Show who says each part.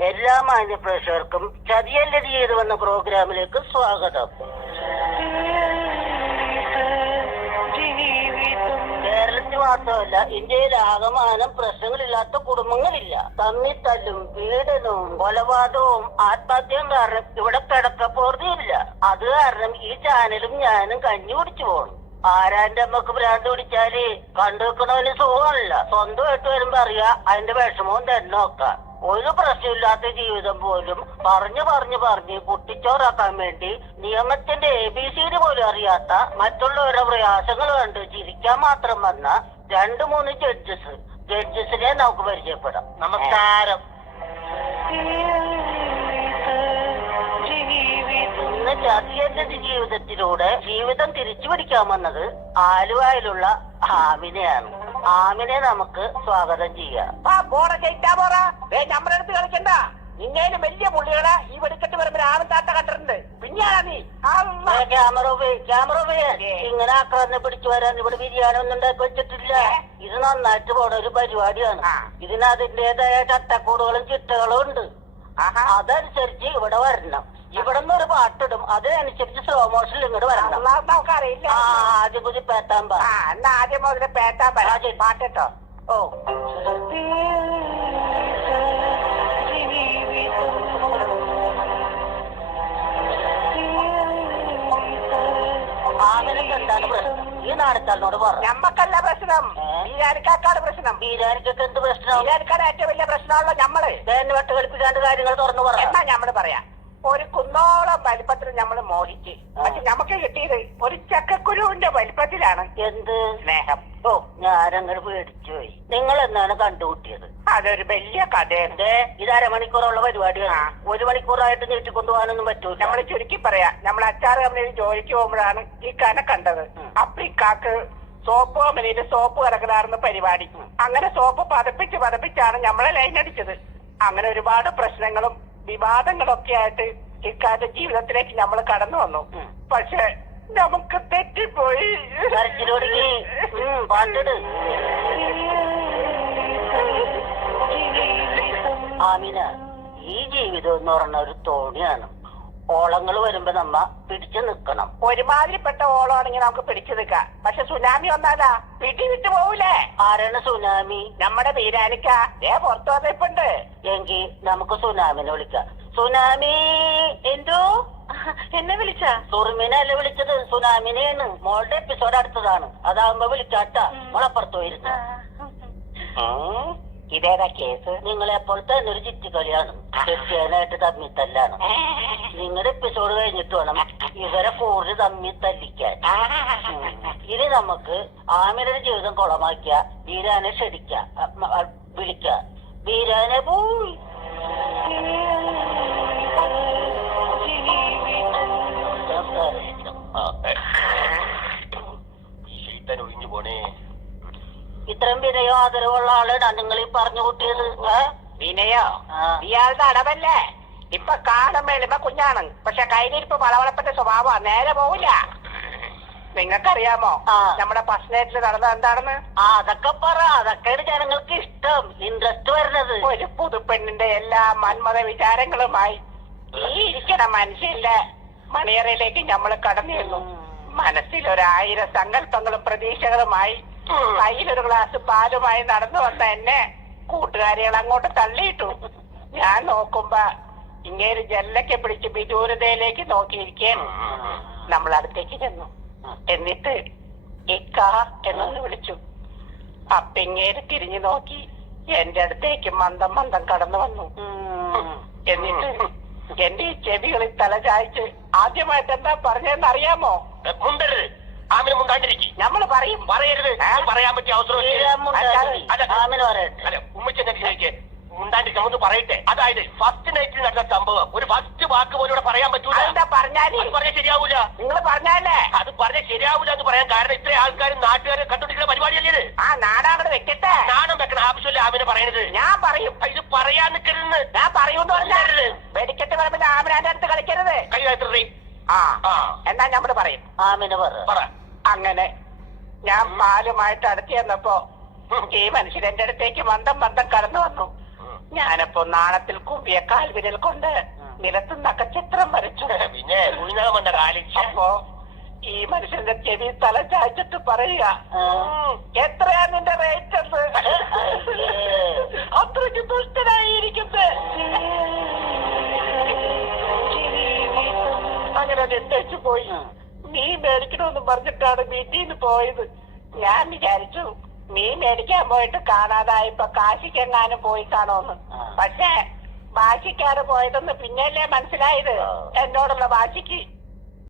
Speaker 1: എല്ലാ മാന്യപ്രേക്ഷകർക്കും ചതിയല്ല ജീവിതം എന്ന പ്രോഗ്രാമിലേക്ക് സ്വാഗതം. കേരളത്തിൽ മാത്രമല്ല, ഇന്ത്യയിൽ ആകമാനം പ്രശ്നങ്ങളില്ലാത്ത കുടുംബങ്ങളില്ല. തമ്മിത്തല്ലും പീഡനവും കൊലപാതകവും ആത്മഹത്യയും കാരണം ഇവിടെ കിടക്കപ്പോർത്തിയില്ല. അത് കാരണം ഈ ചാനലും ഞാനും കഞ്ഞി കുടിച്ചു പോകണം. ആരാന്റെ അമ്മക്ക് ഭ്രാന്ത് പിടിച്ചാല് കണ്ടു വെക്കണവന് സുഖമല്ല. സ്വന്തമായിട്ട് വരുമ്പോ അറിയാം അതിന്റെ വിഷമവും തന്നെ നോക്കാം. ഒരു പ്രശ്നമില്ലാത്ത ജീവിതം പോലും പറഞ്ഞു കുട്ടിച്ചോറാക്കാൻ വേണ്ടി നിയമത്തിന്റെ ABCD പോലും അറിയാത്ത മറ്റുള്ളവരുടെ പ്രയാസങ്ങൾ കണ്ട് ചിരിക്കാൻ മാത്രം വന്ന 2-3 ജഡ്ജസിനെ നമുക്ക് പരിചയപ്പെടാം. നമസ്കാരം. ഇന്ന് ചതിയന്റെ ജീവിതത്തിലൂടെ ജീവിതം തിരിച്ചു പിടിക്കാൻ വന്നത് ആലുവയിലുള്ള ആമിനെയാണ്. ആമിനെ നമുക്ക് സ്വാഗതം ചെയ്യാം.
Speaker 2: നമ്മുടെ അടുത്ത് കളിക്കണ്ട. ഇങ്ങേലും വലിയ പുള്ളികളെ ഈ വെടിക്കെട്ട് വരുമ്പോൾ ആളും താത്ത കണ്ടിട്ടുണ്ട്. പിന്നെയാ നീ
Speaker 1: ക്യാമറ ഇങ്ങനെ ആക്രമണം പിടിച്ചു വരാൻ ഇവിടെ ബിരിയാണി ഒന്നും ഉണ്ടാക്കി വെച്ചിട്ടില്ല. ഇത് നന്നായിട്ട് പോണ ഒരു പരിപാടിയാണ്. ഇതിന് അതിന്റേതായ ചട്ടക്കൂടുകളും ചിട്ടകളും ഉണ്ട്. അതനുസരിച്ച് ഇവിടെ വരണം. ഇവിടെ നിന്ന് ഒരു പാട്ടിടും, അതിനനുസരിച്ച് സ്ലോ മോഷനിൽ ഇങ്ങോട്ട് വരണം.
Speaker 2: നമുക്കറിയില്ല.
Speaker 1: ആദ്യം കുതി പേത്താൻ
Speaker 2: എന്നാ ആദ്യം മുതൽ പേത്താൻ പാട്ടിട്ടോ. ഓ
Speaker 1: ആമിനക്ക് എന്താണ് പ്രശ്നം? ഈ നാടത്താളിനോട് പറഞ്ഞു.
Speaker 2: ഞമ്മക്കല്ല പ്രശ്നം, ബീരാനിക്കാക്കാണ് പ്രശ്നം.
Speaker 1: ബീരാനിക്കൊക്കെ എന്ത് പ്രശ്നം?
Speaker 2: ബീരാനിക്കാട് ഏറ്റവും വലിയ പ്രശ്നമാണല്ലോ ഞമ്മള്.
Speaker 1: തേന്ന് വെട്ട് കളിപ്പിക്കാണ്ട് കാര്യങ്ങൾ തുറന്നു പറയാം.
Speaker 2: എന്നാ ഞമ്മള് പറയാം. ഒരു കുന്നോളം വലിപ്പത്തിൽ നമ്മൾ മോഹിച്ച്, പക്ഷെ നമുക്ക് കിട്ടിയത് ഒരു ചക്കക്കുരുവിന്റെ വലിപ്പത്തിലാണ്.
Speaker 1: എന്ത്
Speaker 2: സ്നേഹം.
Speaker 1: ഓ, ഞാനങ്ങനെ പേടിച്ചു പോയി. നിങ്ങൾ എന്നാണ് കണ്ടുകൂട്ടിയത്?
Speaker 2: അതൊരു വലിയ കഥയുണ്ട്.
Speaker 1: ഇത് അരമണിക്കൂറുള്ള പരിപാടിയാണ്. 1 മണിക്കൂറായിട്ട് നീട്ടിക്കൊണ്ടുപോകാനൊന്നും പറ്റൂല.
Speaker 2: നമ്മൾ ചുരുക്കി പറയാം. നമ്മൾ അച്ചാറ് കമ്പനിയിൽ ജോലിക്ക് പോകുമ്പോഴാണ് ഈ കന കണ്ടത്. അപ്പൊ ഈ കാക്ക് സോപ്പ് കമ്പനിയിൽ സോപ്പ് കലക്കലാർന്ന പരിപാടി. അങ്ങനെ സോപ്പ് പതപ്പിച്ചാണ് നമ്മളെ ലൈൻ അടിച്ചത്. അങ്ങനെ ഒരുപാട് പ്രശ്നങ്ങളും വിവാദങ്ങളൊക്കെ ആയിട്ട് ഇക്കാലത്തെ ജീവിതത്തിലേക്ക് നമ്മൾ കടന്നു വന്നു. പക്ഷെ നമുക്ക് തെറ്റിപ്പോയി.
Speaker 1: ആമിന, ഈ ജീവിതം എന്ന് പറഞ്ഞ ഒരു തോണിയാണ്. ഓളങ്ങൾ വരുമ്പോ നമ്മ പിടിച്ചു നിക്കണം.
Speaker 2: ഒരുമാതിരിപ്പെട്ട ഓളമാണെങ്കിൽ നമുക്ക് പിടിച്ചു നിൽക്കാം. പക്ഷെ സുനാമി വന്നാലാ പിടി വിട്ടു പോവൂലേ?
Speaker 1: ആരാണ് സുനാമി?
Speaker 2: നമ്മുടെ ബീരാനിക്ക പുറത്തു വന്നിപ്പുണ്ട്.
Speaker 1: എങ്കിൽ നമുക്ക് സുനാമിനെ വിളിക്കാം. സുനാമി.
Speaker 2: എന്തോ എന്നെ വിളിച്ച?
Speaker 1: സുറുമിനല്ലേ വിളിച്ചത്, സുനാമിനെയാണ്. മോളുടെ എപ്പിസോഡ് അടുത്തതാണ്. അതാകുമ്പോ വിളിക്കാട്ടാ. മോളപ്പുറത്ത് പോയിരുന്നു.
Speaker 2: ഇതേതാ കേസ്?
Speaker 1: നിങ്ങളെപ്പോൾ തന്നെ ഒരു ചുറ്റിക്കളിയാണ്. ക്രിസ്ത്യാനായിട്ട് തമ്മിത്തല്ലാണ്. നിങ്ങളുടെ എപ്പിസോഡ് കഴിഞ്ഞിട്ട് വേണം ഇവരെ കൂടുതൽ തമ്മിൽ തല്ലിക്കാൻ. ഇനി നമുക്ക് ആമിനയുടെ ജീവിതം കുളമാക്കിയ വീരാനെ വിളിക്ക. വീരാനെ പോയി. ഇത്രയും വിനയോ ആദരവുള്ള ആളാണ് നിങ്ങൾ ഈ പറഞ്ഞു കൂട്ടിയത്.
Speaker 2: വിനയോ? ഇയാളുടെ അടവല്ലേ? ഇപ്പൊ കാണുമ്പോ എളിമ കുഞ്ഞാണ്, പക്ഷെ കയ്യിലിരിപ്പ് വളവളപ്പറ്റ സ്വഭാവമാണ്. നേരെ പോവില്ല. നിങ്ങൾക്കറിയാമോ നമ്മുടെ ഫസ്റ്റ് നടന്നത് എന്താണെന്ന്?
Speaker 1: അതൊക്കെ പറ. അതൊക്കെയാണ് ജനങ്ങൾക്ക് ഇഷ്ടം, ഇൻട്രസ്റ്റ് വരുന്നത്.
Speaker 2: ഒരു പുതുപ്പെണ്ണിന്റെ എല്ലാ മന്മത വിചാരങ്ങളുമായി ഈ ഇരിക്കണ മനുഷ്യന്റെ മണിയറയിലേക്ക് നമ്മൾ കടന്നിരുന്നു. മനസ്സിൽ 1000 സങ്കല്പങ്ങളും പ്രതീക്ഷകളുമായി കയ്യിലൊരു ഗ്ലാസ് പാലുമായി നടന്നു വന്ന എന്നെ കൂട്ടുകാരികൾ അങ്ങോട്ട് തള്ളിയിട്ടു. ഞാൻ നോക്കുമ്പോ ഇങ്ങേര് ജല്ലക്കെ പിടിച്ച് വിദൂരതയിലേക്ക് നോക്കിയിരിക്കുകയാണ്. നമ്മൾ അടുത്തേക്ക് ചെന്നു. എന്നിട്ട് ഇക്ക എന്നൊന്ന് വിളിച്ചു. അപ്പിങ്ങേര് തിരിഞ്ഞു നോക്കി എന്റെ അടുത്തേക്ക് മന്ദം കടന്നു വന്നു. എന്നിട്ട് എന്റെ ഈ ചെവികളിൽ തല ചായ്ച്ച് ആദ്യമായിട്ട് എന്താ പറഞ്ഞതെന്ന് അറിയാമോ? നമ്മള് പറയും.
Speaker 3: പറയരുത്. പറയാൻ പറ്റിയ അവസരം മുണ്ടാണ്ടിരിക്കാമെന്ന് പറയട്ടെ. അതായത് ഫസ്റ്റ് നൈറ്റിൽ നടന്ന സംഭവം ഒരു ഫസ്റ്റ് വാക്ക് പോലും ഇവിടെ പറയാൻ പറ്റൂല.
Speaker 2: എന്താ പറഞ്ഞാല്
Speaker 3: പറഞ്ഞാൽ ശരിയാവൂല.
Speaker 2: നിങ്ങൾ പറഞ്ഞാലേ
Speaker 3: അത് പറഞ്ഞാൽ ശരിയാവൂല എന്ന് പറയാൻ കാരണം ഇത്രയും ആൾക്കാരും നാട്ടുകാരെ കണ്ടുപിടിക്കുന്ന പരിപാടിയല്ലേ.
Speaker 2: നാടാണ് വെക്കട്ടെ.
Speaker 3: നാണം വെക്കണ ആവശ്യമില്ല ആമിനെ പറയണത്.
Speaker 2: ഞാൻ പറയും.
Speaker 3: ഇത് പറയാൻ നിൽക്കരുത്.
Speaker 2: ഞാൻ പറയൂന്ന് പറഞ്ഞാല് വെടിക്കെട്ട് പറമ്പിൽ ആമിനാന്റെ അടുത്ത് കളിക്കരുത്.
Speaker 3: കൈ കാത്തിരി.
Speaker 2: എന്നാ നമ്മള് പറയും.
Speaker 1: ആമിന പറ.
Speaker 2: അങ്ങനെ ഞാൻ പാലുമായിട്ട് അടുത്ത് ചെന്നപ്പോ ഈ മനുഷ്യൻ എന്റെ അടുത്തേക്ക് മന്ദം കടന്നു വന്നു. ഞാനപ്പോ നാണത്തിൽ കുമ്പിയ കാൽവിരൽ കൊണ്ട് നിലത്ത് നഖചിത്രം വരച്ചു.
Speaker 3: പിന്നെ കുഴിനകമെന്ന കാലിച്ച്
Speaker 2: അപ്പോ ഈ മനുഷ്യന്റെ ചെവി തല ചായ്ച്ചിട്ട് പറയുക, എത്രയാ നിന്റെ റേറ്റ് എന്ന്. അത്രയ്ക്ക് ദുഷ്ടനായിരിക്കുന്നത്. അങ്ങനെ നിട്ടേച്ചു പോയി. നീ മേടിക്കണമെന്ന് പറഞ്ഞിട്ടാണ് വീട്ടിൽ നിന്ന് പോയത്. ഞാൻ വിചാരിച്ചു നീ മേടിക്കാൻ പോയിട്ട് കാണാതായപ്പോ കാശിക്കെങ്ങാനും പോയി കാണുമെന്ന്. പക്ഷേ വാശിക്കാറ് പോയതെന്ന് പിന്നല്ലേ മനസ്സിലായത് എന്നോടുള്ള വാശിക്ക്.